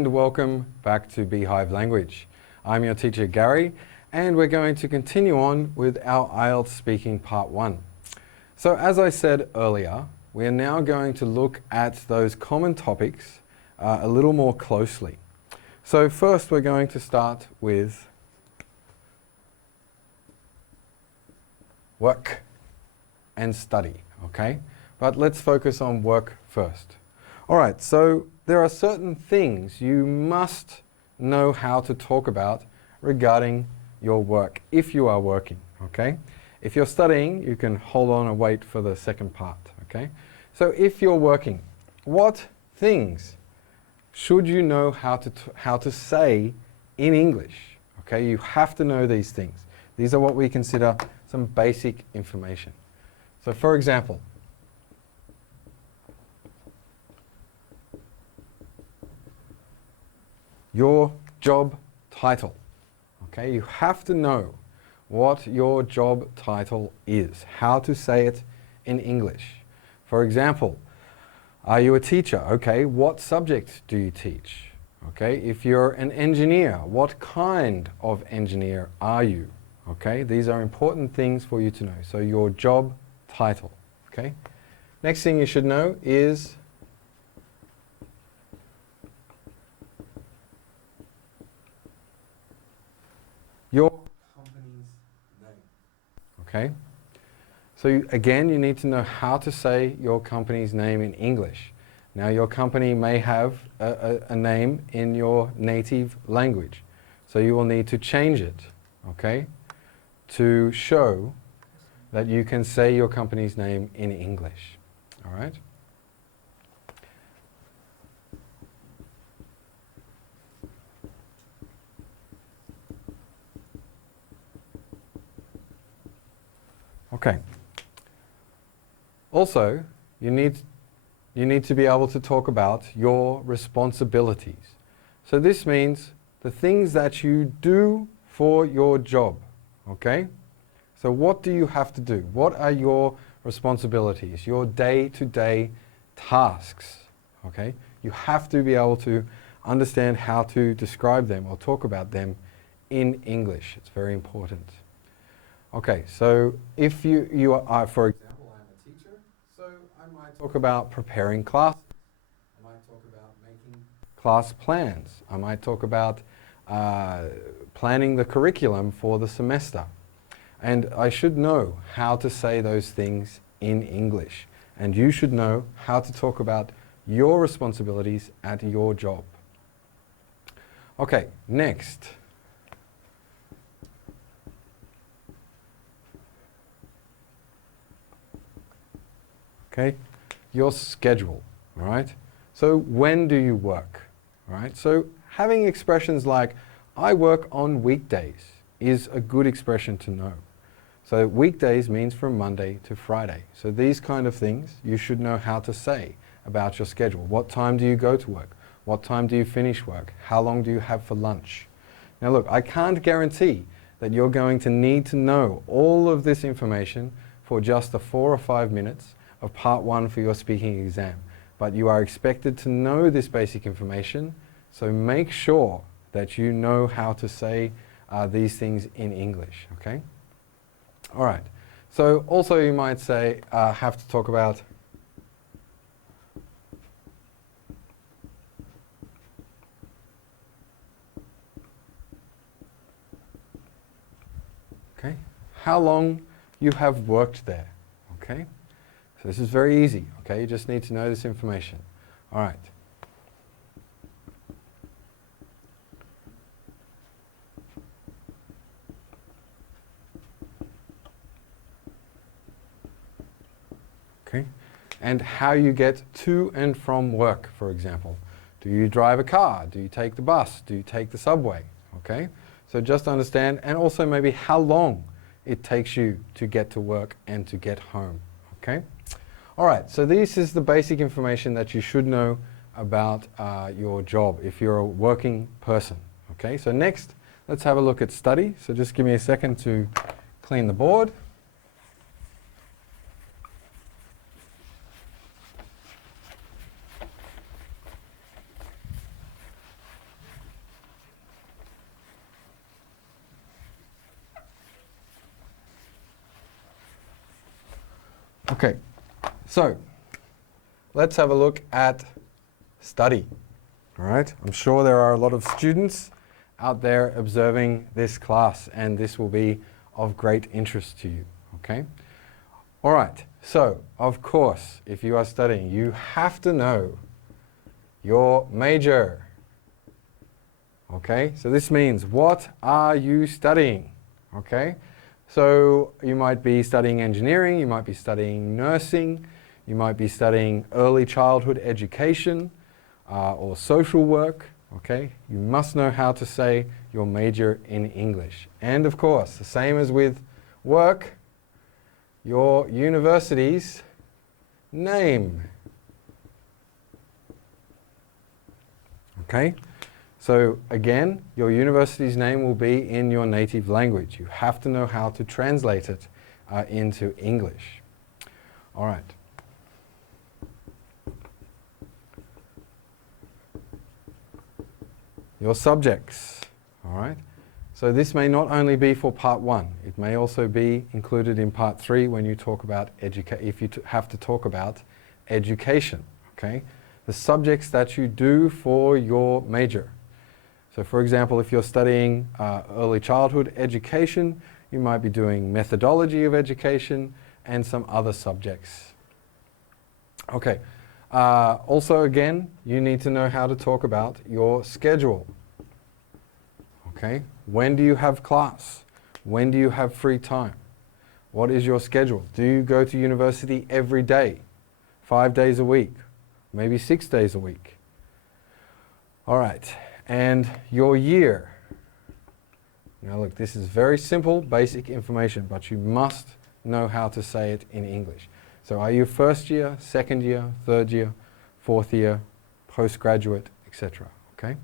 and welcome back to Beehive Language. I'm your teacher Gary, and we're going to continue on with our IELTS Speaking Part 1. So as I said earlier, we are now going to look at those common topics a little more closely. So first we're going to start with work and study, okay? But let's focus on work first. Alright, so there are certain things you must know how to talk about regarding your work, if you are working, okay? If you're studying, you can hold on and wait for the second part, okay? So if you're working, what things should you know how to say in English? Okay, you have to know these things. These are what we consider some basic information. So for example, your job title. Okay, you have to know what your job title is, how to say it in English. For example, are you a teacher? Okay, what subject do you teach? Okay, if you're an engineer, what kind of engineer are you? Okay, these are important things for you to know. So your job title. Okay, next thing you should know is your company's name. Okay, so again, you need to know how to say your company's name in English. Now your company may have a name in your native language, so you will need to change it, okay, to show that you can say your company's name in English. All right? Okay. Also, you need to be able to talk about your responsibilities. So this means the things that you do for your job. Okay? So what do you have to do? What are your responsibilities, your day-to-day tasks? Okay? You have to be able to understand how to describe them or talk about them in English. It's very important. Okay, so if you are, for example, I'm a teacher, so I might talk about preparing classes. I might talk about making class plans. I might talk about planning the curriculum for the semester. And I should know how to say those things in English. And you should know how to talk about your responsibilities at your job. Okay, next. Okay, your schedule, all right? So when do you work, all right? So having expressions like, I work on weekdays is a good expression to know. So weekdays means from Monday to Friday. So these kind of things you should know how to say about your schedule. What time do you go to work? What time do you finish work? How long do you have for lunch? Now look, I can't guarantee that you're going to need to know all of this information for just the 4 or 5 minutes of part 1 for your speaking exam. But you are expected to know this basic information, so make sure that you know how to say these things in English, okay? All right, so also you might say, have to talk about okay, how long you have worked there, okay? So this is very easy, okay? You just need to know this information. All right. Okay, and how you get to and from work, for example. Do you drive a car? Do you take the bus? Do you take the subway? Okay, so just understand, and also maybe how long it takes you to get to work and to get home. Okay, all right, so this is the basic information that you should know about your job if you're a working person. Okay, so next, let's have a look at study. So just give me a second to clean the board. Okay, so let's have a look at study. All right, I'm sure there are a lot of students out there observing this class, and this will be of great interest to you. Okay, all right, so of course, if you are studying, you have to know your major. Okay, so this means, what are you studying? Okay, so you might be studying engineering, you might be studying nursing, you might be studying early childhood education or social work. Okay, you must know how to say your major in English. And of course, the same as with work, your university's name. Okay, so again, your university's name will be in your native language. You have to know how to translate it into English. All right. Your subjects. All right. So this may not only be for part 1, it may also be included in part 3 when you talk about if you have to talk about education. Okay, the subjects that you do for your major. So for example, if you're studying early childhood education, you might be doing methodology of education and some other subjects. Okay, also again, you need to know how to talk about your schedule. Okay, when do you have class? When do you have free time? What is your schedule? Do you go to university every day? 5 days a week? Maybe 6 days a week? All right, and your year. Now look, this is very simple, basic information, but you must know how to say it in English. So are you first year, second year, third year, fourth year, postgraduate, etc.? Okay?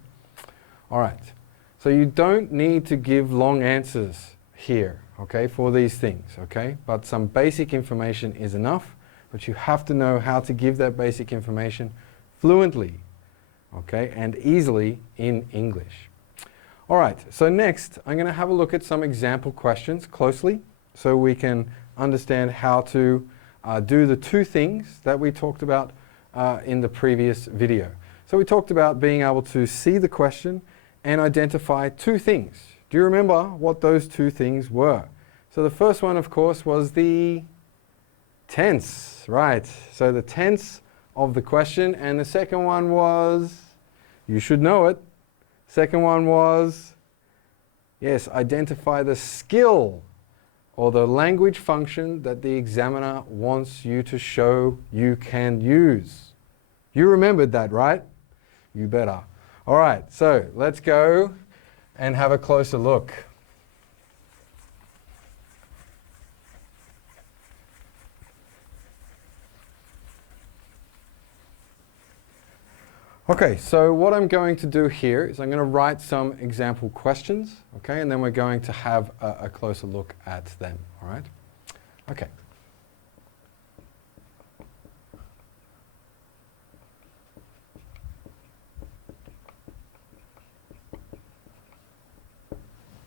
All right. So you don't need to give long answers here, okay, for these things, okay? But some basic information is enough, but you have to know how to give that basic information fluently, okay, and easily in English. All right, so next I'm going to have a look at some example questions closely so we can understand how to do the 2 things that we talked about in the previous video. So we talked about being able to see the question and identify 2 things. Do you remember what those 2 things were? So the first one, of course, was the tense, right? So the tense of the question, and the second one was, you should know it, second one was, yes, identify the skill or the language function that the examiner wants you to show you can use. You remembered that, right? You better. All right, so let's go and have a closer look. Okay, so what I'm going to do here is I'm going to write some example questions, okay, and then we're going to have a closer look at them, all right? Okay.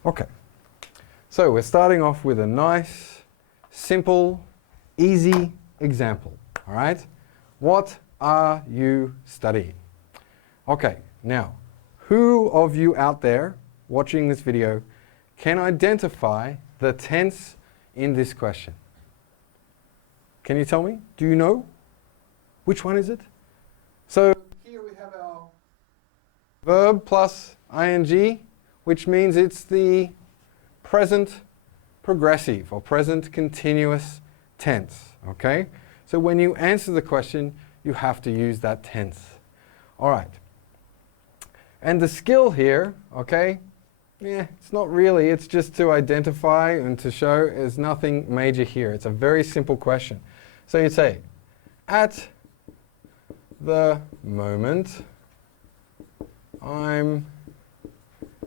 Okay, so we're starting off with a nice, simple, easy example, all right? What are you studying? Okay, now, who of you out there watching this video can identify the tense in this question? Can you tell me? Do you know? Which one is it? So here we have our verb plus ing, which means it's the present progressive or present continuous tense, okay? So when you answer the question, you have to use that tense. All right. And the skill here, okay, it's not really, it's just to identify and to show there's nothing major here. It's a very simple question. So you'd say, at the moment, I'm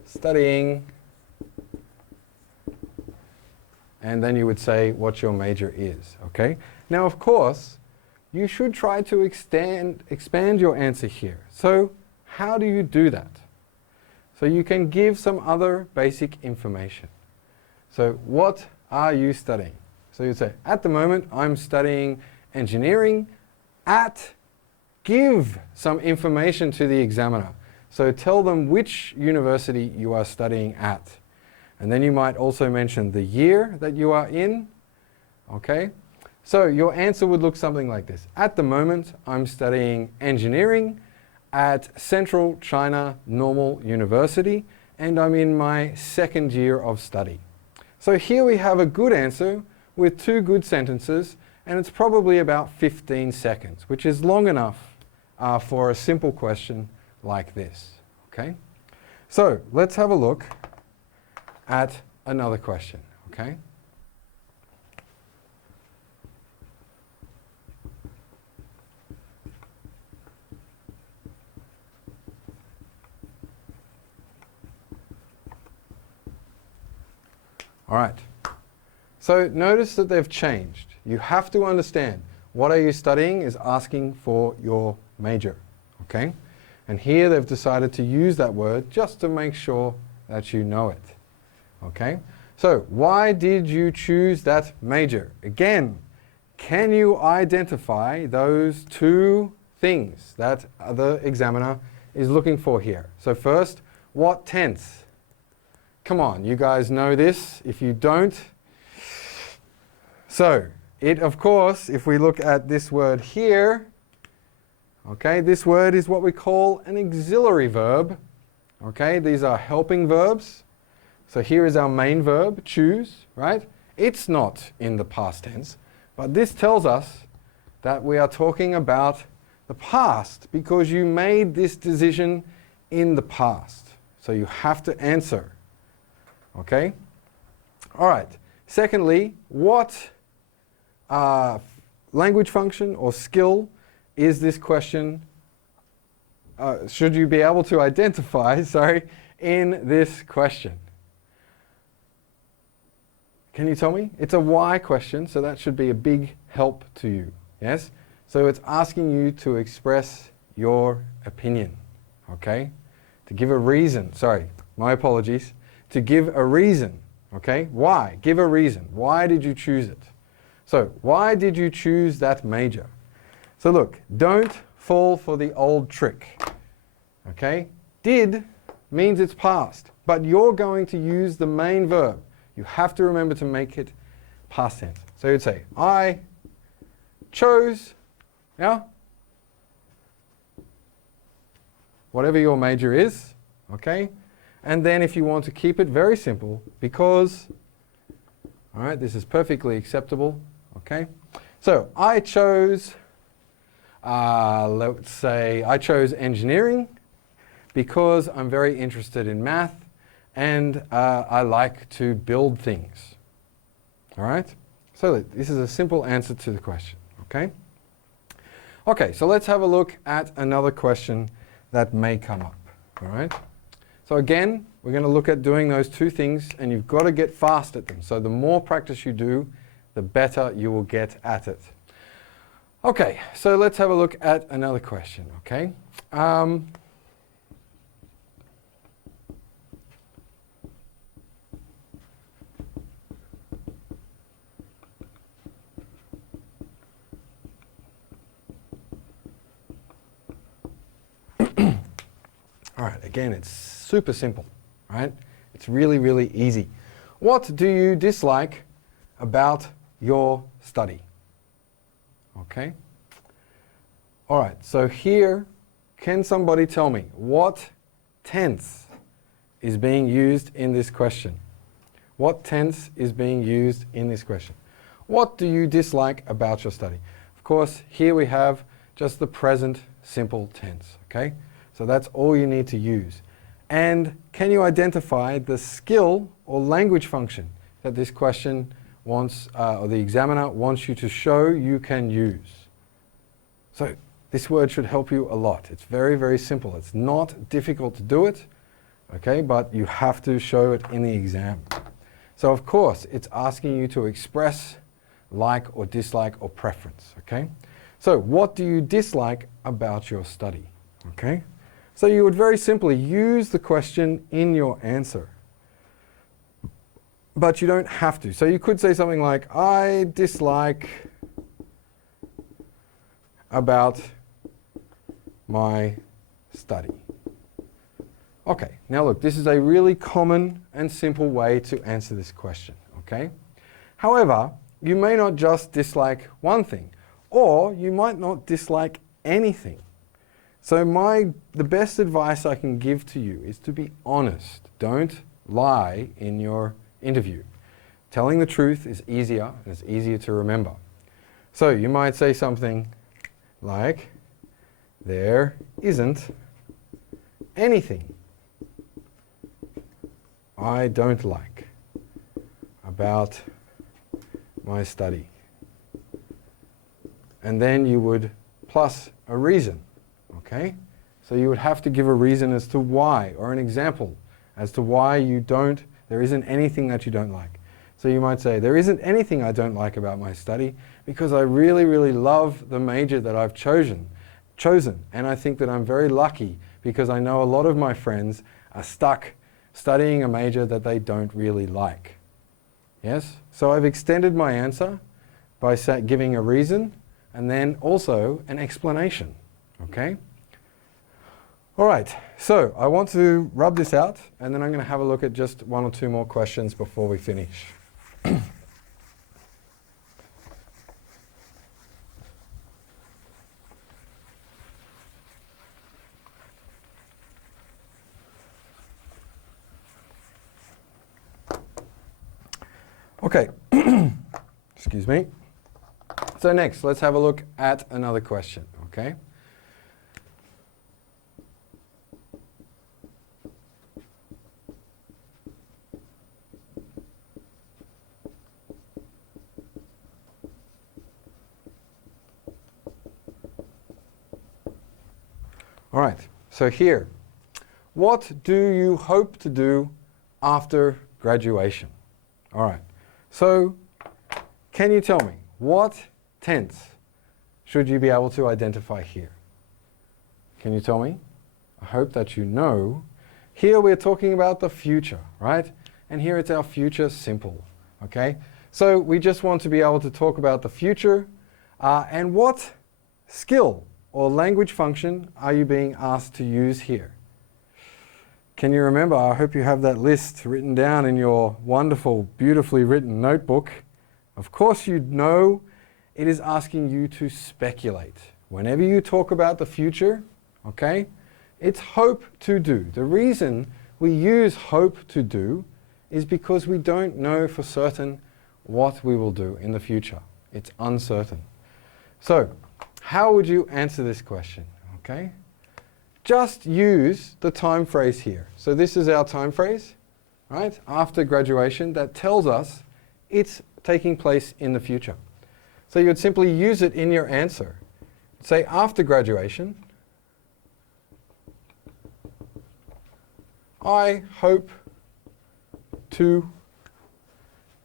studying, and then you would say what your major is, okay? Now, of course, you should try to expand your answer here. So how do you do that? So you can give some other basic information. So what are you studying? So you'd say, at the moment, I'm studying engineering at, give some information to the examiner. So tell them which university you are studying at. And then you might also mention the year that you are in. Okay? So your answer would look something like this. At the moment, I'm studying engineering at Central China Normal University, and I'm in my second year of study. So here we have a good answer with two good sentences, and it's probably about 15 seconds, which is long enough for a simple question like this. Okay? So let's have a look at another question. Okay? All right. So notice that they've changed. You have to understand what are you studying is asking for your major. Okay? And here they've decided to use that word just to make sure that you know it. Okay? So why did you choose that major? Again, can you identify those two things that the examiner is looking for here? So first, what tense? Come on, you guys know this. If you don't, so it, of course, if we look at this word here, okay, this word is what we call an auxiliary verb. Okay, these are helping verbs. So here is our main verb, choose, right? It's not in the past tense, but this tells us that we are talking about the past because you made this decision in the past. So you have to answer. Okay? All right. Secondly, what language function or skill is this question, should you be able to identify, sorry, in this question? Can you tell me? It's a why question, so that should be a big help to you. Yes? So it's asking you to express your opinion. Okay? To give a reason. Sorry, my apologies. To give a reason. Okay? Why? Give a reason. Why did you choose it? So, why did you choose that major? So look, don't fall for the old trick. Okay? Did means it's past, but you're going to use the main verb. You have to remember to make it past tense. So you'd say, I chose, yeah? Whatever your major is, okay? And then if you want to keep it very simple, because, all right, this is perfectly acceptable, okay? So I chose, let's say, I chose engineering because I'm very interested in math and I like to build things, all right? So this is a simple answer to the question, okay? Okay, so let's have a look at another question that may come up, all right? So again, we're going to look at doing those two things, and you've got to get fast at them. So the more practice you do, the better you will get at it. Okay, so let's have a look at another question, okay? All right, again, it's super simple, right? It's really, really easy. What do you dislike about your study? Okay? All right, so here, can somebody tell me what tense is being used in this question? What tense is being used in this question? What do you dislike about your study? Of course, here we have just the present simple tense, okay? So that's all you need to use. And can you identify the skill or language function that this question wants, or the examiner wants you to show you can use? So this word should help you a lot. It's very, very simple. It's not difficult to do it, okay, but you have to show it in the exam. So of course, it's asking you to express like or dislike or preference, okay? So what do you dislike about your study, okay? So you would very simply use the question in your answer. but you don't have to. So you could say something like, I dislike about my study. Okay, now look, this is a really common and simple way to answer this question, okay? However, you may not just dislike one thing, or you might not dislike anything. So the best advice I can give to you is to be honest. Don't lie in your interview. Telling the truth is easier, and it's easier to remember. So you might say something like, there isn't anything I don't like about my study. And then you would plus a reason, okay? So you would have to give a reason as to why, or an example as to why there isn't anything that you don't like. So you might say, there isn't anything I don't like about my study because I really, really love the major that I've chosen. And I think that I'm very lucky because I know a lot of my friends are stuck studying a major that they don't really like. Yes? So I've extended my answer by giving a reason and then also an explanation. Okay? All right, so I want to rub this out and then I'm going to have a look at just one or two more questions before we finish. Okay, excuse me. So next, let's have a look at another question, okay? All right, so here, what do you hope to do after graduation? All right, so can you tell me what tense should you be able to identify here? Can you tell me? I hope that you know. Here we're talking about the future, right? And here it's our future simple, okay? So we just want to be able to talk about the future and what skill or language function are you being asked to use here? Can you remember? I hope you have that list written down in your wonderful, beautifully written notebook. Of course you know it is asking you to speculate. Whenever you talk about the future, okay, it's hope to do. The reason we use hope to do is because we don't know for certain what we will do in the future. It's uncertain. So, how would you answer this question? Okay? Just use the time phrase here. So this is our time phrase, right? After graduation, that tells us it's taking place in the future. So you would simply use it in your answer. Say after graduation, I hope to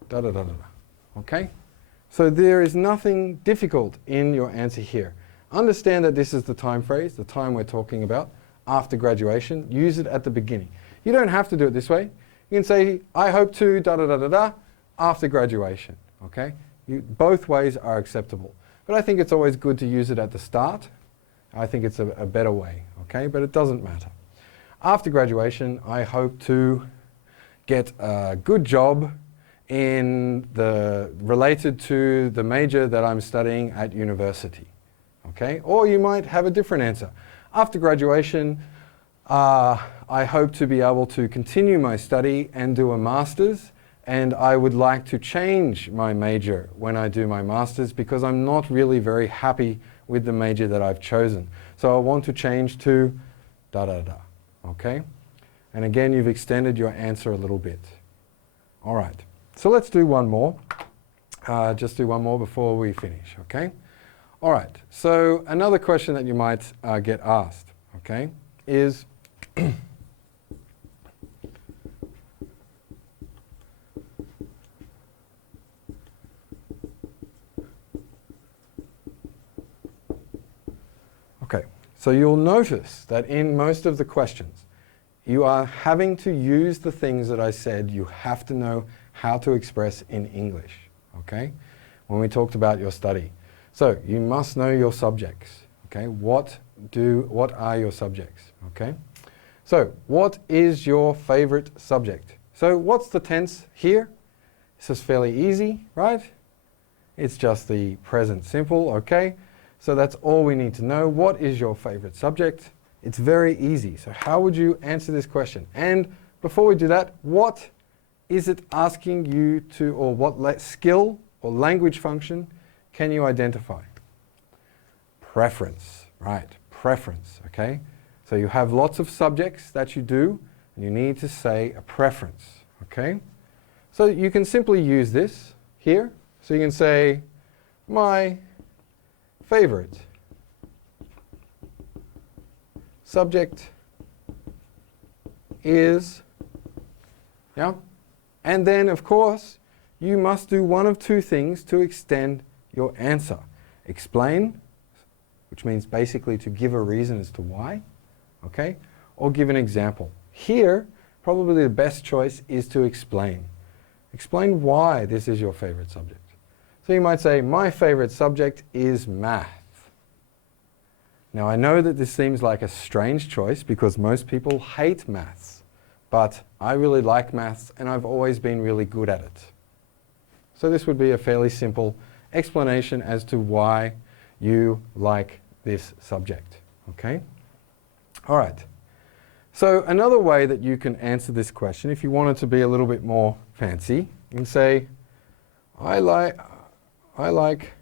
da da da da. Okay? So there is nothing difficult in your answer here. Understand that this is the time phrase, the time we're talking about, after graduation. Use it at the beginning. You don't have to do it this way. You can say, I hope to da da da da da after graduation. Okay? Both ways are acceptable. But I think it's always good to use it at the start. I think it's a better way. Okay? But it doesn't matter. After graduation, I hope to get a good job related to the major that I'm studying at university. Okay? Or you might have a different answer. After graduation, I hope to be able to continue my study and do a master's, and I would like to change my major when I do my master's because I'm not really very happy with the major that I've chosen. So I want to change to da da da. Okay? And again, you've extended your answer a little bit. All right. So let's do one more. Just do one more before we finish, okay? All right. So another question that you might get asked, okay, is okay. So you'll notice that in most of the questions, you are having to use the things that I said you have to know how to express in English, okay? When we talked about your study. So you must know your subjects, okay? What are your subjects, okay? So what is your favorite subject? So what's the tense here? This is fairly easy, right? It's just the present simple, okay? So that's all we need to know. What is your favorite subject? It's very easy. So how would you answer this question? And before we do that, what is it asking you to, or what skill or language function can you identify? Preference, right? Preference, okay? So you have lots of subjects that you do, and you need to say a preference, okay? So you can simply use this here. So you can say, my favorite subject is, yeah? And then, of course, you must do one of two things to extend your answer. Explain, which means basically to give a reason as to why, okay? Or give an example. Here, probably the best choice is to explain. Explain why this is your favorite subject. So you might say, my favorite subject is math. Now I know that this seems like a strange choice because most people hate maths, but I really like maths and I've always been really good at it. So this would be a fairly simple explanation as to why you like this subject, okay? All right. So another way that you can answer this question, if you want it to be a little bit more fancy, you can say, I like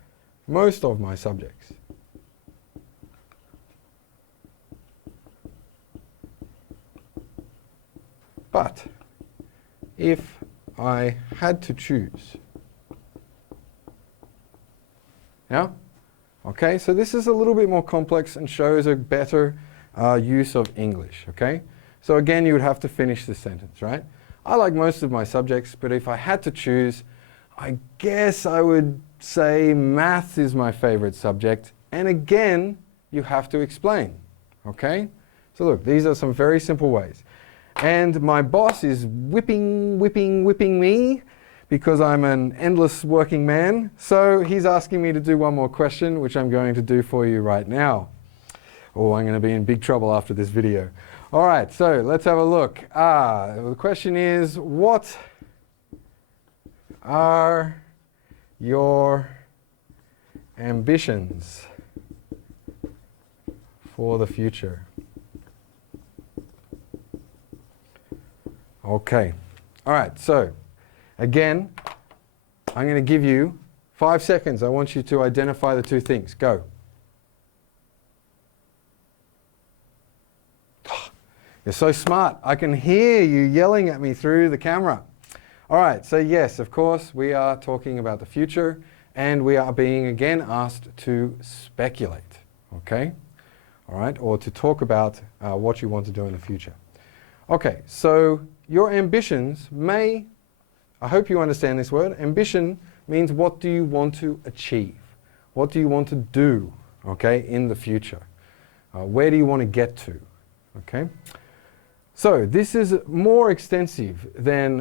most of my subjects. But if I had to choose, yeah? Okay, so this is a little bit more complex and shows a better use of English, okay? So again, you would have to finish this sentence, right? I like most of my subjects, but if I had to choose, I guess I would say maths is my favorite subject. And again, you have to explain, okay? So look, these are some very simple ways. And my boss is whipping me because I'm an endless working man. So he's asking me to do one more question, which I'm going to do for you right now. Oh, I'm going to be in big trouble after this video. All right, so let's have a look. The question is, what are your ambitions for the future? Okay. All right, so again, I'm going to give you 5 seconds. I want you to identify the two things. Go. You're so smart. I can hear you yelling at me through the camera. All right, so yes, of course, we are talking about the future, and we are being again asked to speculate, okay? All right, or to talk about what you want to do in the future. Okay, so your ambitions may, I hope you understand this word. Ambition means what do you want to achieve? What do you want to do, okay, in the future? Where do you want to get to, okay? So this is more extensive than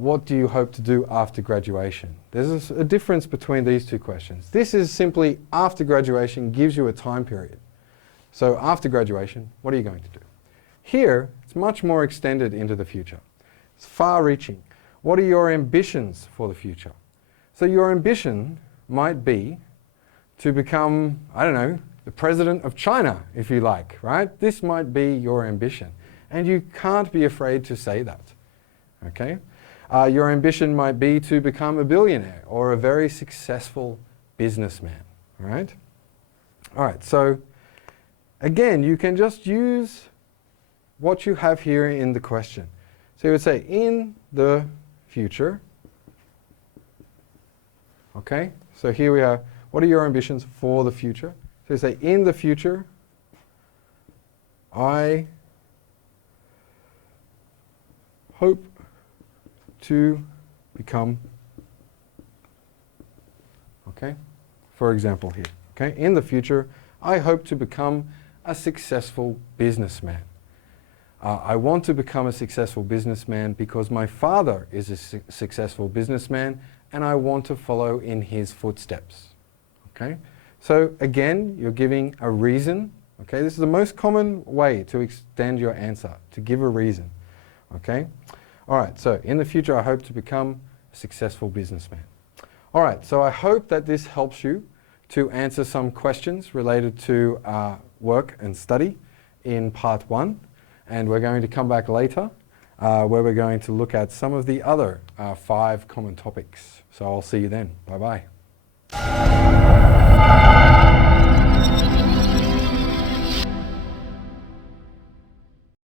what do you hope to do after graduation. There's a difference between these two questions. This is simply after graduation gives you a time period. So after graduation, what are you going to do? Here, it's much more extended into the future. It's far-reaching. What are your ambitions for the future? So your ambition might be to become, I don't know, the president of China, if you like, right? This might be your ambition. And you can't be afraid to say that, okay? Your ambition might be to become a billionaire or a very successful businessman, right? All right, so again, you can just use what you have here in the question. So you would say, in the future, okay? So here we have, what are your ambitions for the future? So you say, in the future, I hope to become, okay? For example here, okay? In the future, I hope to become a successful businessman. I want to become a successful businessman because my father is a successful businessman and I want to follow in his footsteps. Okay? So again, you're giving a reason. Okay? This is the most common way to extend your answer, to give a reason. Okay? All right, so in the future I hope to become a successful businessman. All right, so I hope that this helps you to answer some questions related to work and study in part 1. And we're going to come back later where we're going to look at some of the other 5 common topics. So I'll see you then. Bye-bye.